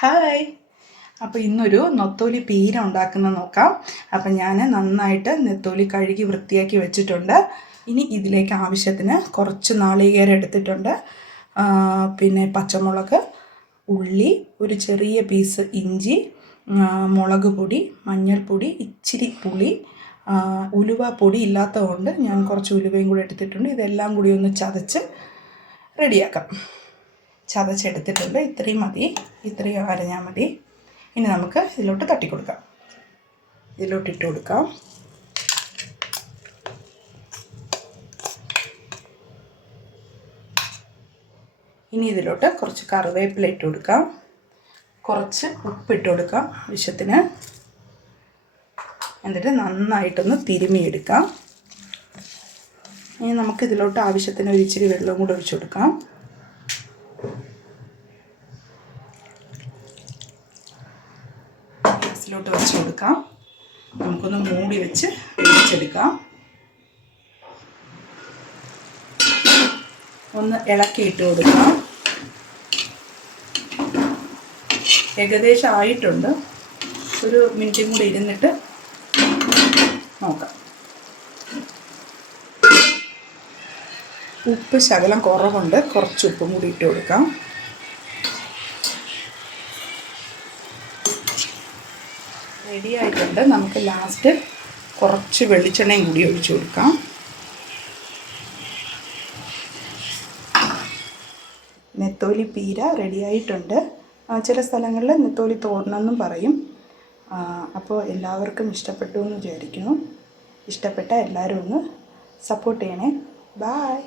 Hi. അപ്പോൾ ഇന്നൊരു നെത്തോലി പീര ഉണ്ടാക്കുന്നത് നോക്കാം. അപ്പം ഞാൻ നന്നായിട്ട് നെത്തോലി കഴുകി വൃത്തിയാക്കി വെച്ചിട്ടുണ്ട്. ഇനി ഇതിലേക്ക് ആവശ്യത്തിന് കുറച്ച് നാളികേരം എടുത്തിട്ടുണ്ട്, പിന്നെ പച്ചമുളക്, ഉള്ളി, ഒരു ചെറിയ പീസ് ഇഞ്ചി, മുളക് പൊടി, മഞ്ഞൾപ്പൊടി, ഇച്ചിരി പുളി, ഉലുവ പൊടി ഇല്ലാത്തതുകൊണ്ട് ഞാൻ കുറച്ച് ഉലുവയും കൂടി എടുത്തിട്ടുണ്ട്. ഇതെല്ലാം കൂടി ഒന്ന് ചതച്ച് റെഡിയാക്കാം. ചതച്ചെടുത്തിട്ടുണ്ട്. ഇത്രയും മതി, ഇത്രയും അരഞ്ഞാൽ മതി. ഇനി നമുക്ക് ഇതിലോട്ട് തട്ടിക്കൊടുക്കാം. ഇതിലോട്ട് ഇട്ട് കൊടുക്കാം. ഇനി ഇതിലോട്ട് കുറച്ച് കറിവേപ്പില ഇട്ട് കൊടുക്കാം, കുറച്ച് ഉപ്പിട്ട് കൊടുക്കാം ആവശ്യത്തിന്. എന്നിട്ട് നന്നായിട്ടൊന്ന് തിരുമിയെടുക്കാം. ഇനി നമുക്ക് ഇതിലോട്ട് ആവശ്യത്തിന് ഒരു ഇച്ചിരി വെള്ളവും കൂടെ ഒഴിച്ചു കൊടുക്കാം. ഗ്യാസിലോട്ട് വെച്ച് കൊടുക്കാം. നമുക്കൊന്ന് മൂടി വെച്ച് വേവിച്ചെടുക്കാം. ഒന്ന് ഇളക്കിയിട്ട് കൊടുക്കാം. ഏകദേശം ആയിട്ടുണ്ട്. ഒരു മിനിറ്റും കൂടി ഇരുന്നിട്ട് നോക്കാം. ഉപ്പ് ശകലം കുറവുണ്ട്, കുറച്ച് ഉപ്പും കൂടി ഇട്ട് കൊടുക്കാം. റെഡി ആയിട്ടുണ്ട്. നമുക്ക് ലാസ്റ്റ് കുറച്ച് വെളിച്ചെണ്ണയും കൂടി ഒഴിച്ചു കൊടുക്കാം. നെത്തോലി പീര റെഡി ആയിട്ടുണ്ട്. ചില സ്ഥലങ്ങളിൽ നെത്തോലി തോരനെന്നും പറയും. അപ്പോൾ എല്ലാവർക്കും ഇഷ്ടപ്പെട്ടു എന്ന് വിചാരിക്കുന്നു. ഇഷ്ടപ്പെട്ട എല്ലാവരും ഒന്ന് സപ്പോർട്ട് ചെയ്യണേ. ബായ്.